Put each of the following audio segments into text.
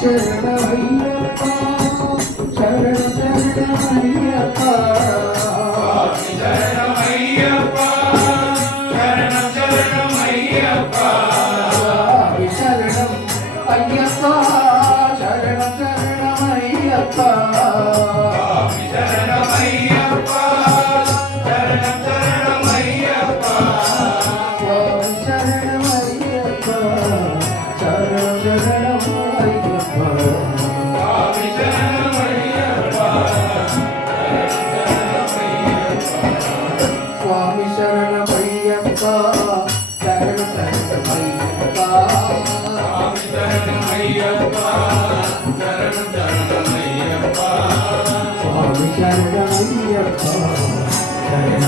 சரணமையப்பா சரணமையப்பா சரணமையப்பா சரணம் சரணமையப்பா சரணம் ஐயப்பா சரணம் சரணமையப்பா சரணமையப்பா சரணம் சரணமையப்பா சுவாமி சரணமையப்பா சரணம் சரணமையப்பா சுவாமி சரணமையப்பா சரணம் சரணமையப்பா சுவாமியே சரணமையப்பா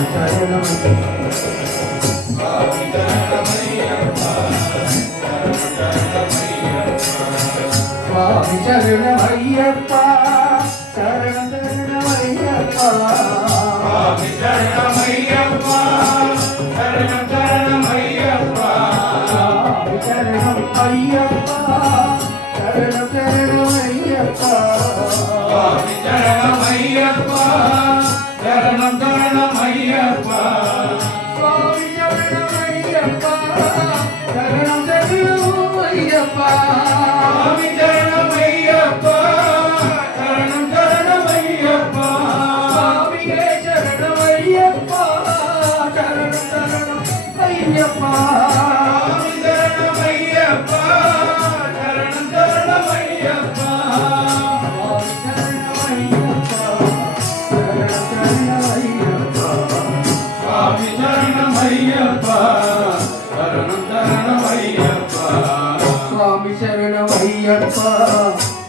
சரணம் சரணமையப்பா சுவாமி சரணமையப்பா சரணம் சரணமையப்பா சுவாமி சரணமையப்பா சரணம் சரணமையப்பா சுவாமி சரணமையப்பா சரணம் சரணமையப்பா சுவாமி சரணமையப்பா சரணம் சரணமையப்பா சுவாமி சரணமையப்பா சரணம் சுவாமி சரணமையப்பா சரணம் சரணமையப்பா சுவாமி சரணமையப்பா சரணம் சரணமையப்பா சுவாமி சரணமையப்பா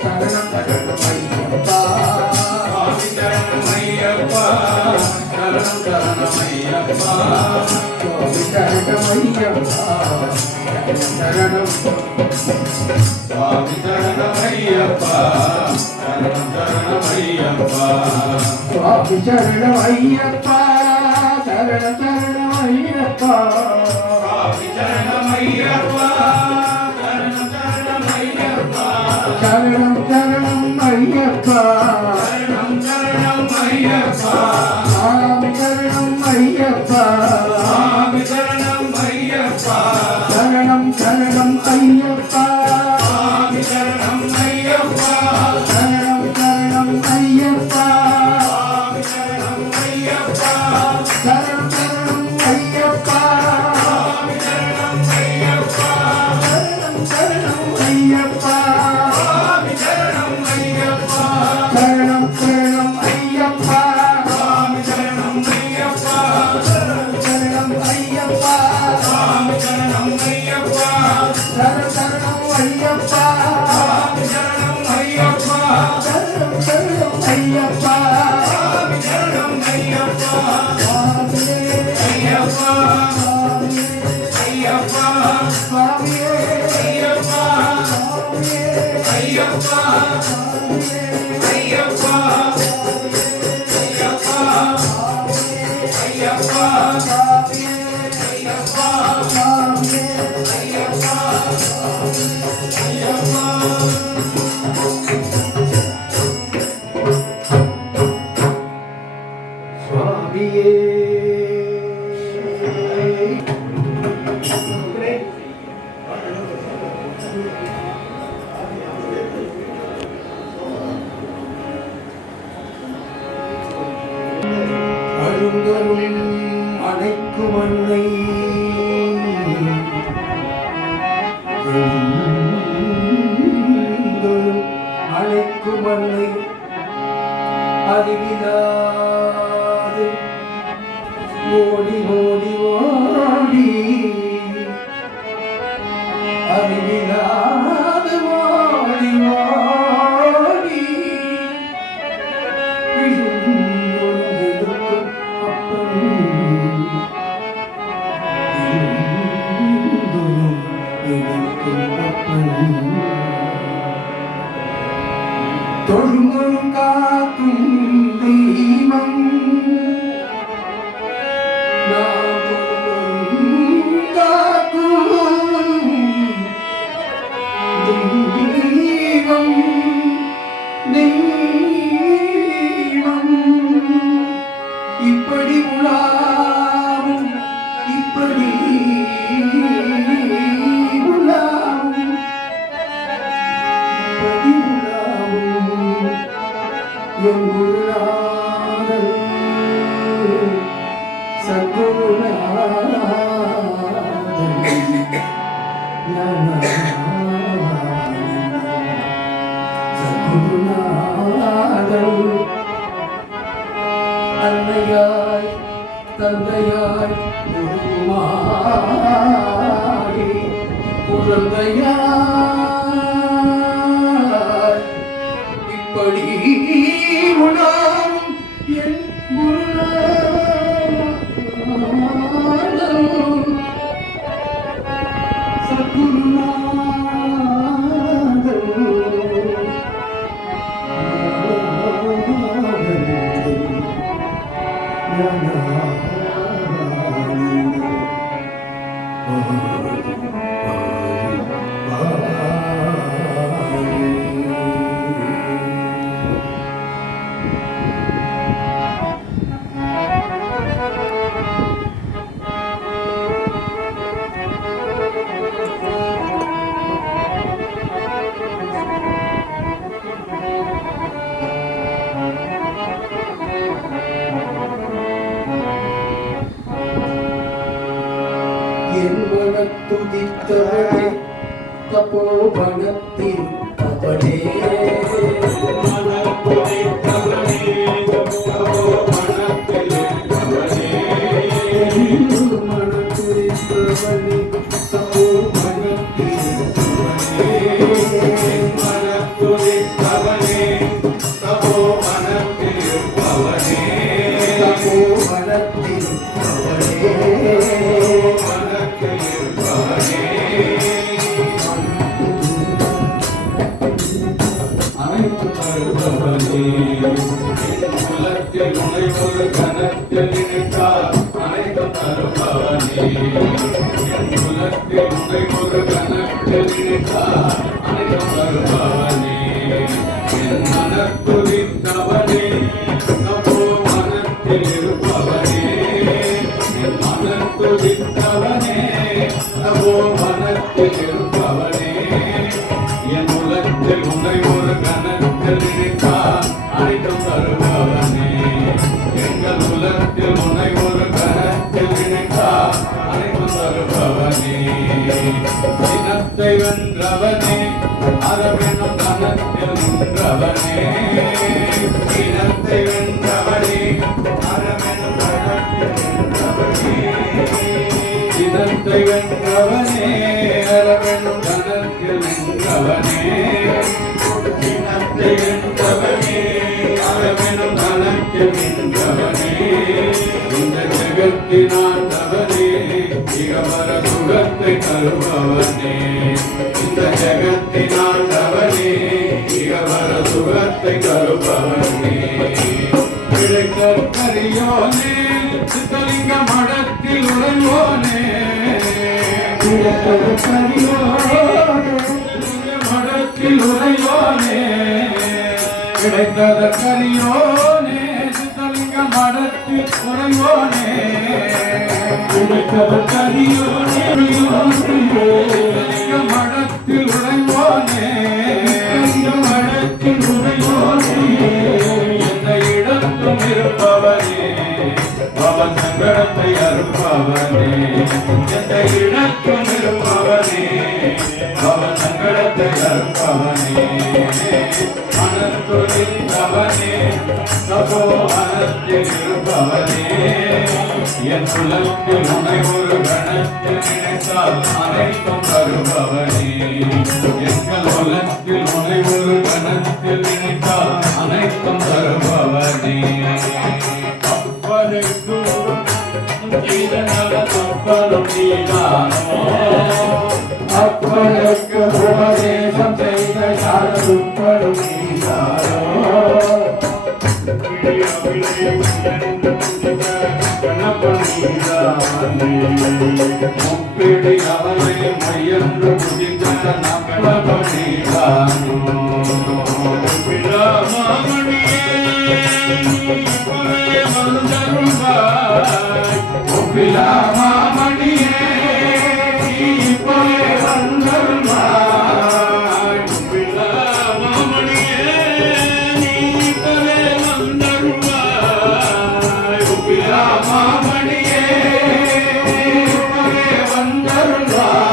சரணம் சரணம் ஐயப்பா சரணம் சரணம் ஐயப்பா சுவாமி சரணம் ஐயப்பா சுவாமி சரணம் ஐயப்பா சரணம் சரணம் ஐயப்பா சுவாமி சரணம் ஐயப்பா சரணம் சரணம் ஐயப்பா சுவாமி சரணம் ஐயப்பா சரணம் சரணம் ஐயப்பா சுவாமி சரணம் ஐயப்பா சரணம் சரணம் ஐயப்பா சரணம் சரணம் ஐயப்பா சுவாமி சரணம் ஐயப்பா சரணம் சரணம் ஐயப்பா சுவாமி சரணம் ஐயப்பா சரணம் சரணம் ஐயப்பா சுவாமி சரணம் ஐயப்பா சரணம் சரணம் ஐயப்பா சுவாமி சரணம் ஐயப்பா சுவாமியே ஐயப்பா ஐயப்பா சுவாமியே ஐயப்பா சுவாமியே ஐயப்பா ஐயப்பா ஐயப்பா ஐயப்பா ஐயப்பா ஐயப்பா ஐயப்பா சுவாமியே அருந்தரும் அணைக்கும் அன்னை அணைக்கும் அன்னை அறிவிலாது ஓடி ஓடி ஓடி அறிவிலாது ஓடி ஓடி விழுந்தொழுந்தெடுக்கும் அப்பம் தொழுமும் காக்கும் தெய்வம் நாம் தொழுமும் காக்கும் தெய்வம் தெய்வம் இப்படி உலாவும் இப்படி உலாவும் இப்படி உலாவும் என் குருநாதர் சத்குருநாதர் அன்னையாய் தந்தையாய் குருமாரி குழந்தையாய் இப்படி உணரும் என் குருநாதர் சத்குருநாதர் துதித்தவனே தபோவனத்தில் அவனே வென்றவனே அரவெனும் தனத்தில் நின்றவனே இனத்தை வென்றவனே அரவெனும் தனத்தில் நின்றவனே இனத்தை வென்றவனே அரவெனும் தனத்தில் நின்றவனே இனத்தை வென்றவனே அரவெனும் தனத்தில் நின்றவனே இந்த ஜெகத்தினாண்டவனே இகவர சுகத்தை தருபவனே இந்த ஜெகத்தினாண்டவனே இகவர சுகத்தை தருபவனே கரியோனே சித்தலிங்க மடத்தில் உறையோனே மடத்தில் உறையோனே கிடைத்தத கரியோனே சித்தலிங்க மடத்தில் உறையோனே மடத்தில் உறைவோனே மடத்தில் உறைவோனே எந்த இடத்தும் இருப்பவனே அவன் சங்கடத்தை அறுப்பவனே எந்த இடத்தும் இருப்பவனே அவன் சங்கடத்தை அறுப்பவனே மனத்துரிந்தவனே தபோ மனத்தில் இருப்பவனே என் உலகத்தில் உன்னை ஒரு கணத்தில் நினைத்தால் அனைத்தும் தருபவனே எங்கள் உலகத்தில் உன்னை ஒரு கணத்தில் நினைத்தால் அனைத்தும் தருபவனே அப்பனுக்கு அப்பனும் நீதானோ அப்பனுக்கு முப்பிடி அவனை மையன்று புதித்த நம்பவனீதானோ மாமணியே இப்பவே வந்தருள்வாய் மாமணியே நீ இப்பவே வந்தருள்வாய் மாமணியே இப்பவே வந்தருள்வாய்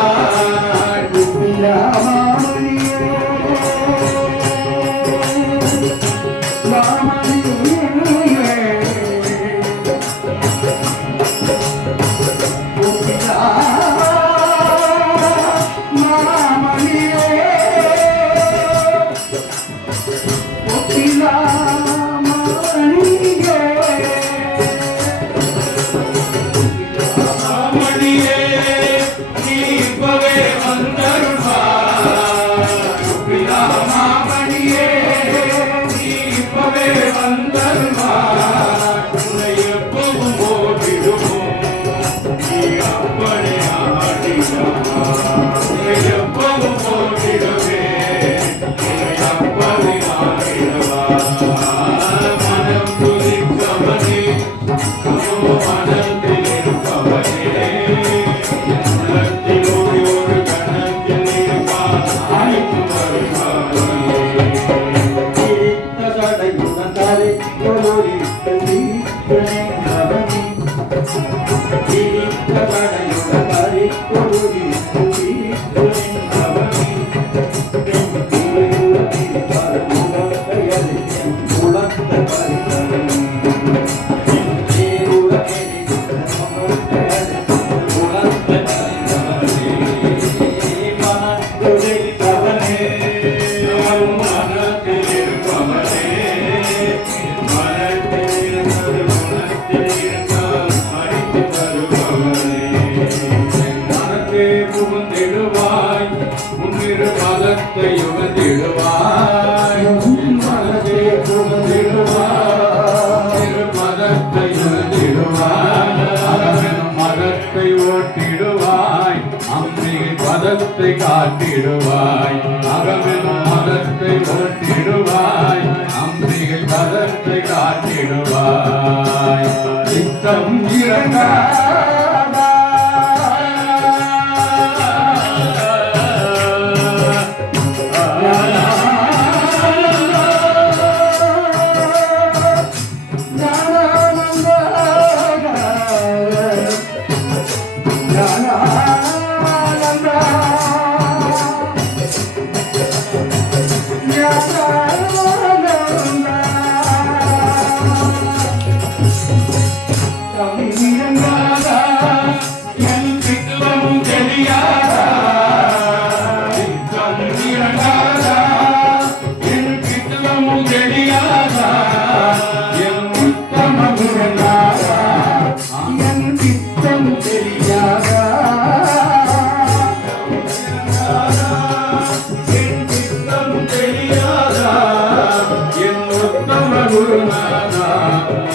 மதத்தை காட்டிடுவாய் அகமெனும் மதத்தை ஓட்டிடுவாய் அம்பிகை மதத்தை காட்டிடுவாய் சித்தம் இறங்காதா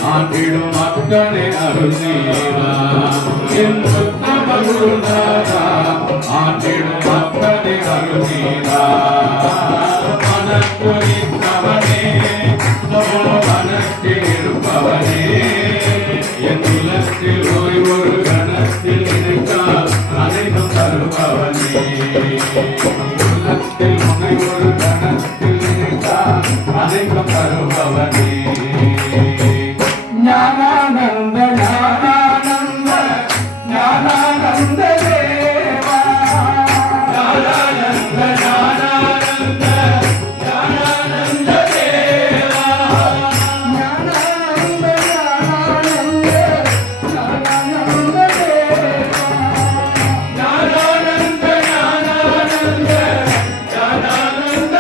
ஆண்டிடும் மக்களே அருள்நீரா என் உத்தம குருநாதா ஆண்டிடும் மக்களே அருள்நீரா மனக்குறித்தவனே மனத்தில் இருப்பவனே என் இல்லத்தில் ஒரு கணத்தில் நினைத்தால் அனைத்தும் தருபவனே உள்ளத்தில் உன்னை ஒரு கணத்தில் நினைத்தால் அனைத்தும் தருபவனே ஞானானந்த ஞானானந்த ஞானானந்த தேவா ஞானானந்த ஞானானந்த ஞானானந்த தேவா ஞானானந்த ஞானானந்த ஞானானந்த தேவா ஞானானந்த ஞானானந்த ஞானானந்த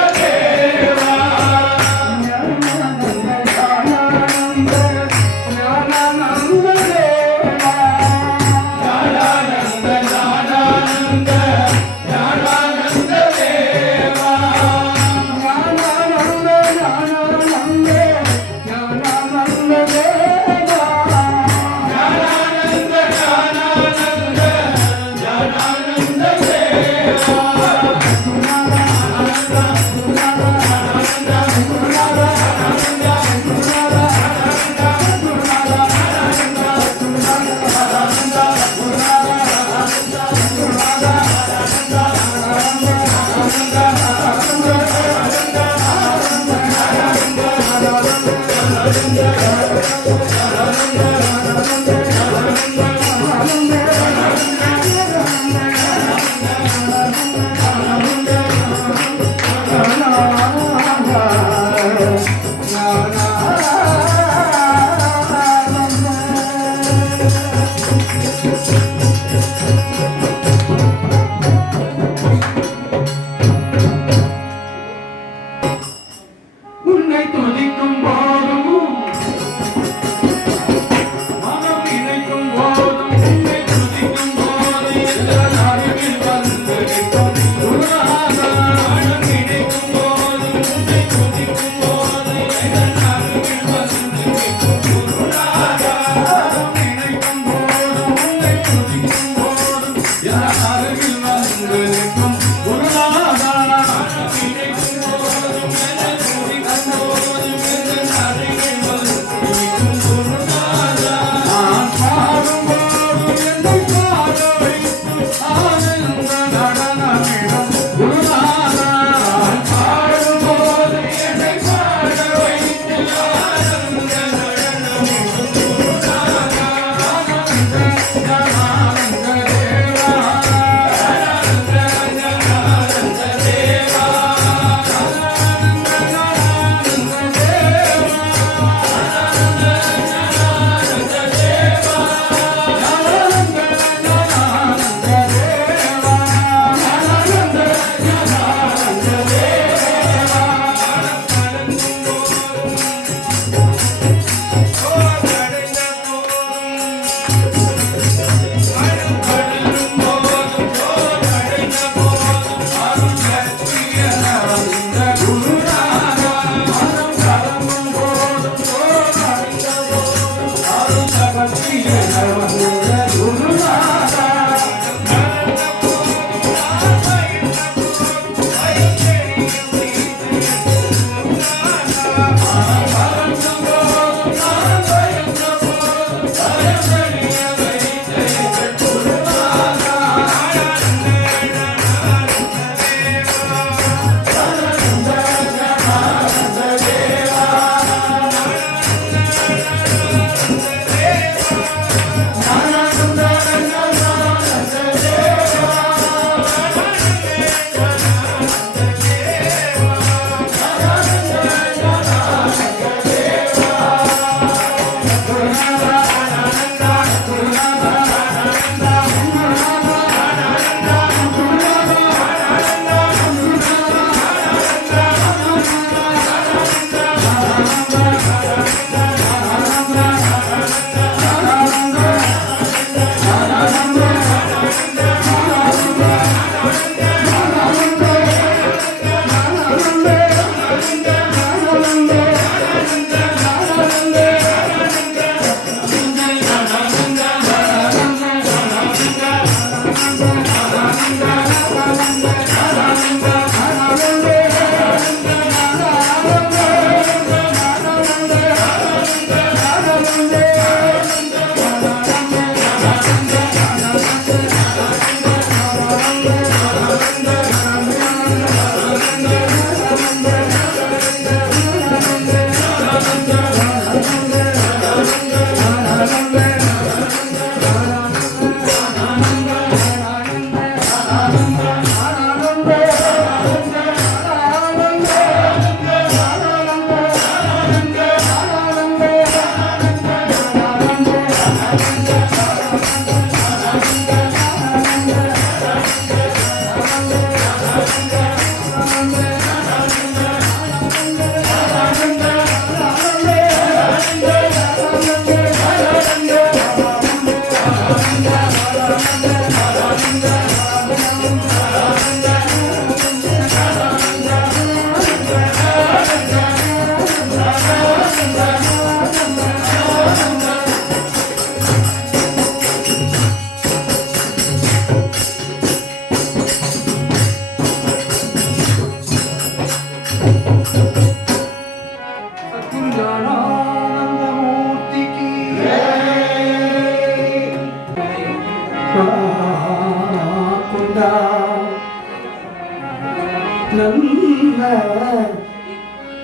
நல்ல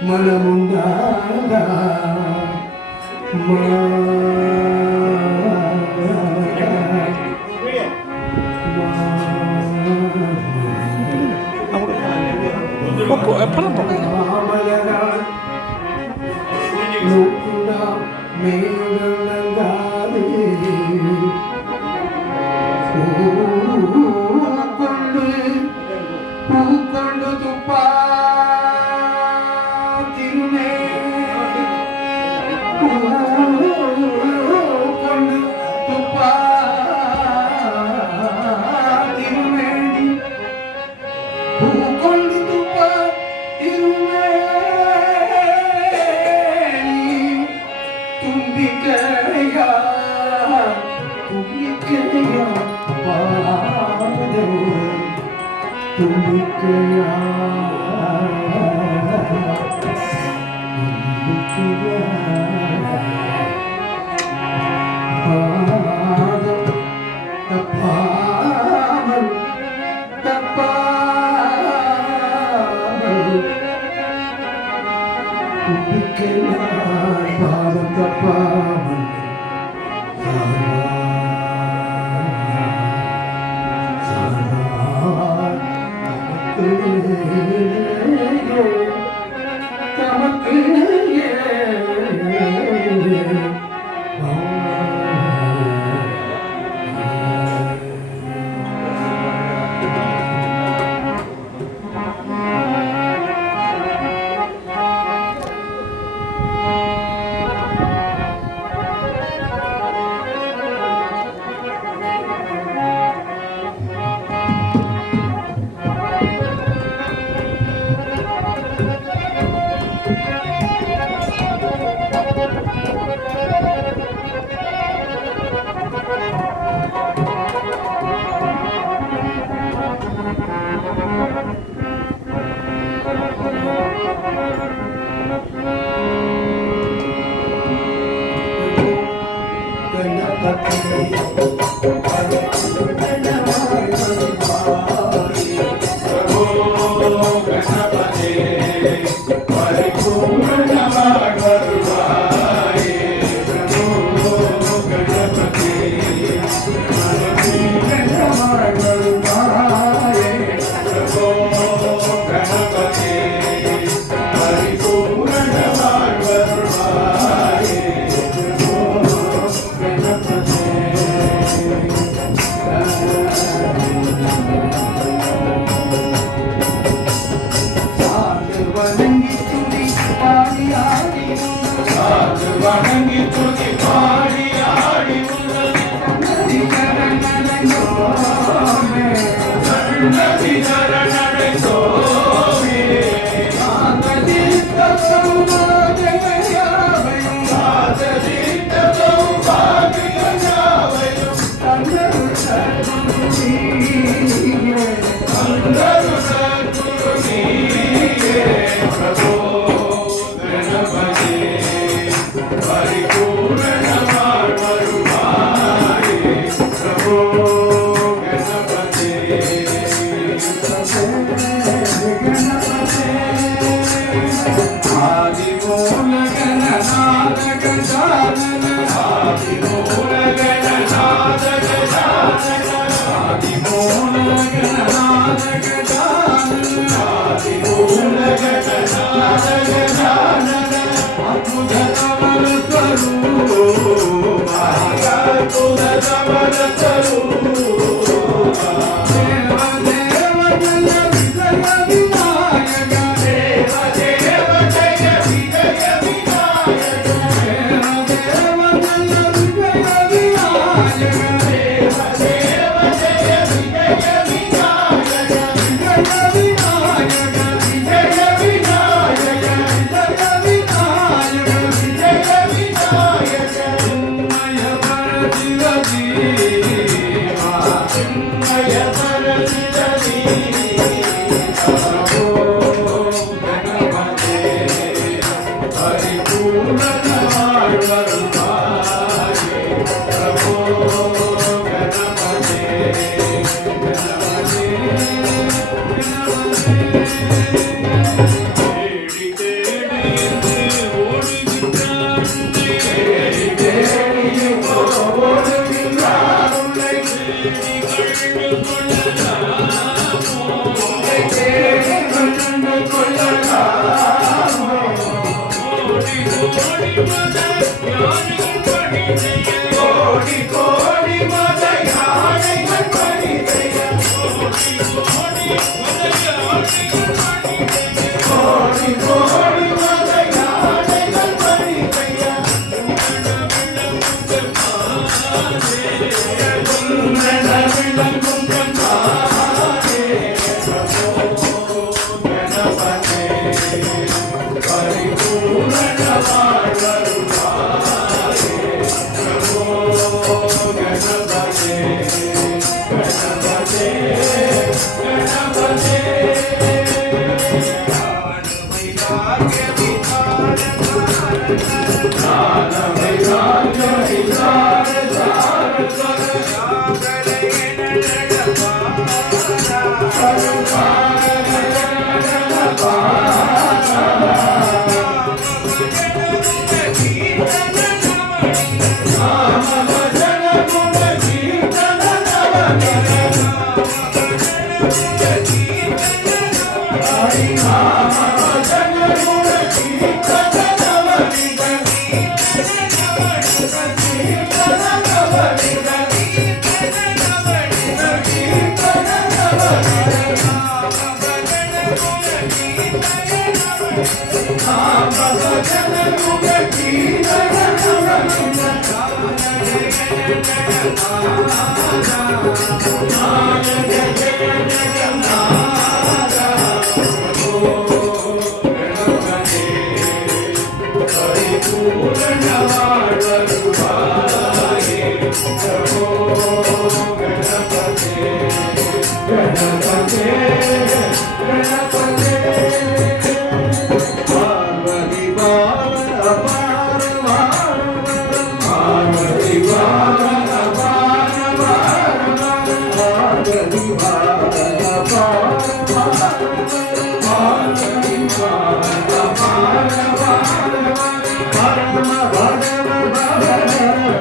மனமுண்டாதா பூக்கொண்டு துப்பா திருமே பூக்கொண்டு துப்பா திருமேனி பூக்கொண்டு துப்பா திருமேனி தும்பிக்கையா தும்பிக்கையா பாதம் தும்பிக்கையா பாதம் தப்பாமல் தப்பாமல் தும்பிக்கையா பாதம் தப்பாமல் வணங்கி துதி பாடி ஆடி சன்னதி சரணடை சோமே ஆதரித்த சௌபாகியயாவையும் தந்தரு சத்குரு நீயே பிரபோ Thank you. கோடி கோடி மலை யானைகள் பணிக்கையா உன்னத விளங்கும் கண்ணாரே பிரபோ கணபதே பரிபூரண வாழ்வருளாயே பிரபோ கணபதே கணபதே கணபதே ஞானமை ராஜ விசார சார பரிபூரண வாழ்வருளாயே பிரபோ கணபதே கணபதே கணபதே பார்வதி பால அபார பார்வதி பால அபார பார்வதி பால அபார பார்வதி பால அபார பரம பரம பரம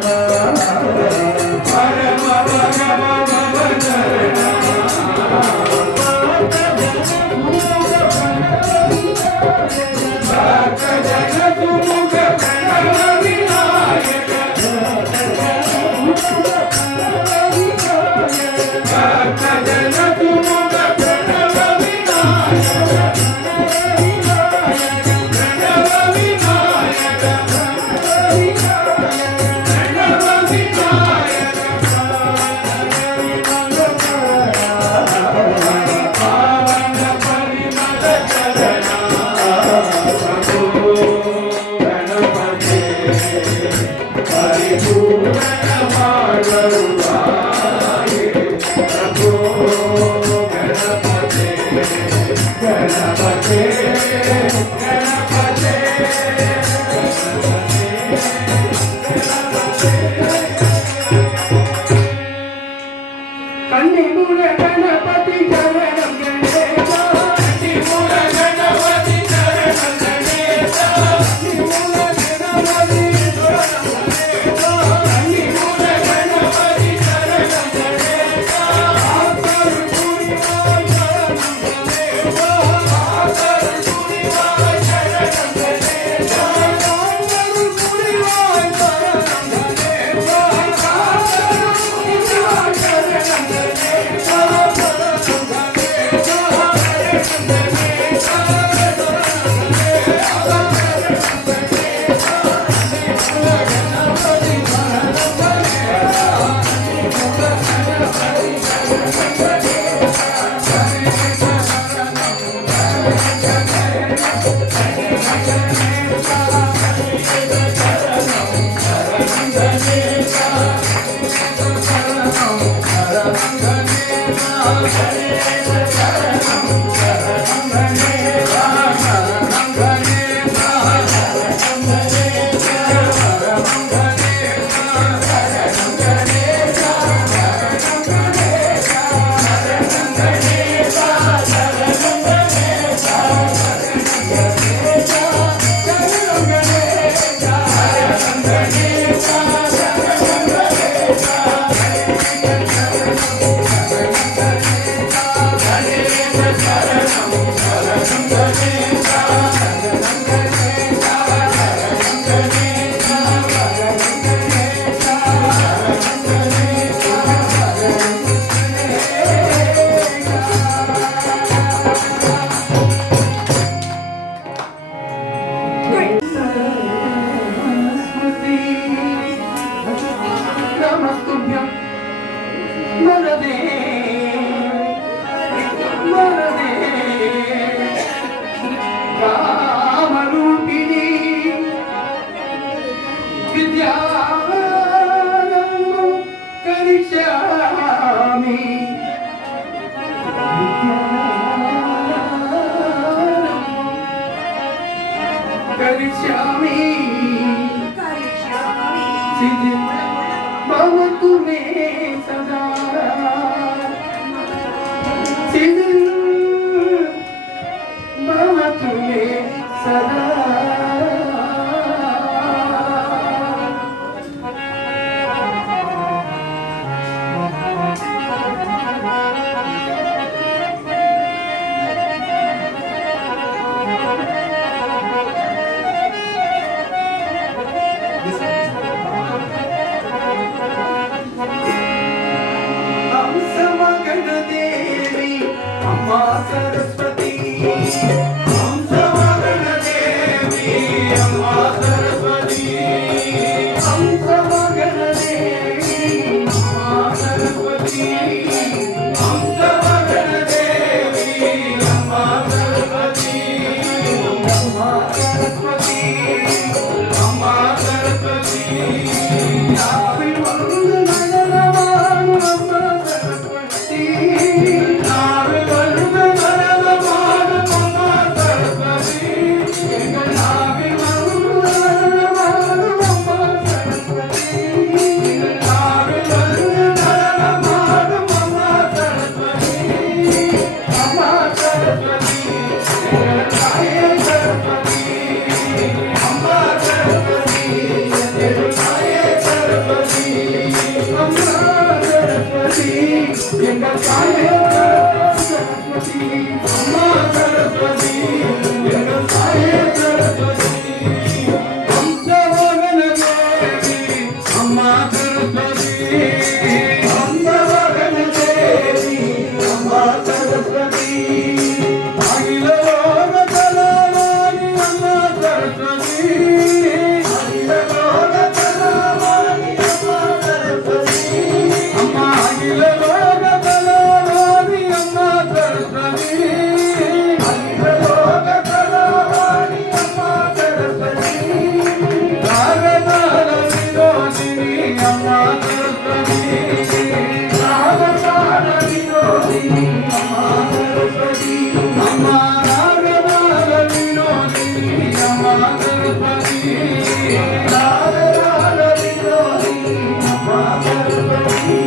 करिष्यामि करिष्यामि सिद्धिं भवतु मे सदा सिद्धिं भवतु मे सदा हंसमगणदेवी अम्मा सरस्वती हंसमगणदेवी अम्मा सरस्वती हंसमगणदेवी अम्मा सरस्वती हंसमगणदेवी अम्मा सरस्वती अम्मा सरस्वती अम्मा सरस्वती याविल वंदु नयनवानु अम्मा सरस्वती नाविल वंदु नयनवानु अम्मा सरस्वती नाविल वंदु नयनवानु अम्मा सरस्वती नाविल वंदु नयनवानु अम्मा सरस्वती अम्मा सरस्वती ताये सरस्वती अम्मा सरस्वती ताये सरस्वती अम्मा सरस्वती एंगल ताये सरस्वती अम्मा सरस्वती एंगल ताये सरस्वती हंसमगणदेवी अम्मा सरस्वती हंसमगणदेवी अम्मा सरस्वती अखिल लोक कलावाणी अम्मा सरस्वती अखिल लोक कलावाणी अम्मा सरस्वती अम्मा अखिल लोक कलावाणी अम्मा सरस्वती अखिल लोक कलावाणी अम्मा सरस्वती रागताल विनोदिनी अम्मा सरस्वती रागताल विनोदिनी अम्मा सरस्वती अम्मा रागताल विनोदिनी अम्मा सरस्वती रागताल विनोदिनी अम्मा सरस्वती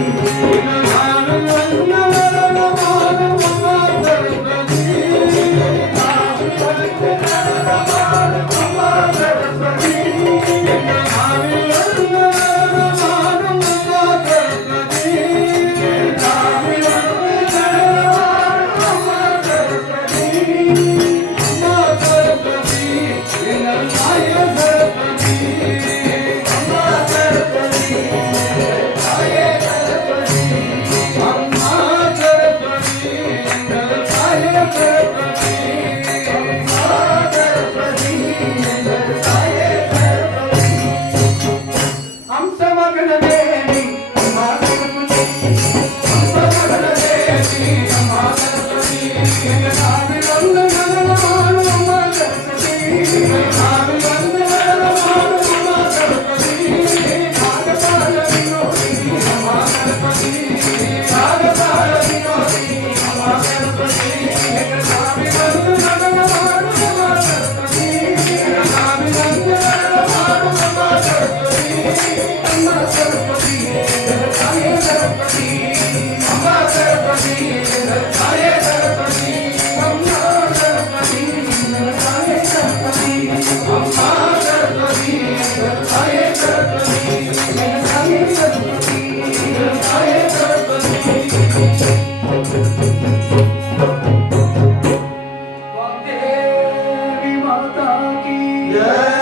नाविल वंदु नयनवानु अम्मा सरस्वती नाविल वंदु नयनवानु अम्मा सरस्वती नाविल वंदु नयनवानु अम्मा सरस्वती नाविल वंदु नयनवानु अम्मा सरस्वती अम्मा सरस्वती एंगल ताये सरस्वती अम्मा सरस्वती ताये सरस्वती अम्मा सरस्वती एंगल ताये सरस्वती अम्मा सरस्वती एंगल ताये सरस्वती हंसमगणदेवी अम्मा सरस्वती हंसमगणदेवी अम्मा सरस्वती नाविल वंदु नयनवानु अम्मा सरस्वती नाविल वंदु नयनवानु अम्मा सरस्वती रागताल विनोदिनी अम्मा सरस्वती रागताल विनोदिनी अम्मा सरस्वती नाविल वंदु नयनवानु अम्मा सरस्वती नाविल वंदु नयनवानु अम्मा सरस्वती अम्मा सरस्वती ताये सरस्वती अम्मा सरस्वती ताये सरस्वती अम्मा सरस्वती ताये सरस्वती अम्मा सरस्वती ताये सरस्वती ताये सरस्वती ताये सरस्वती वंदे माता की जय।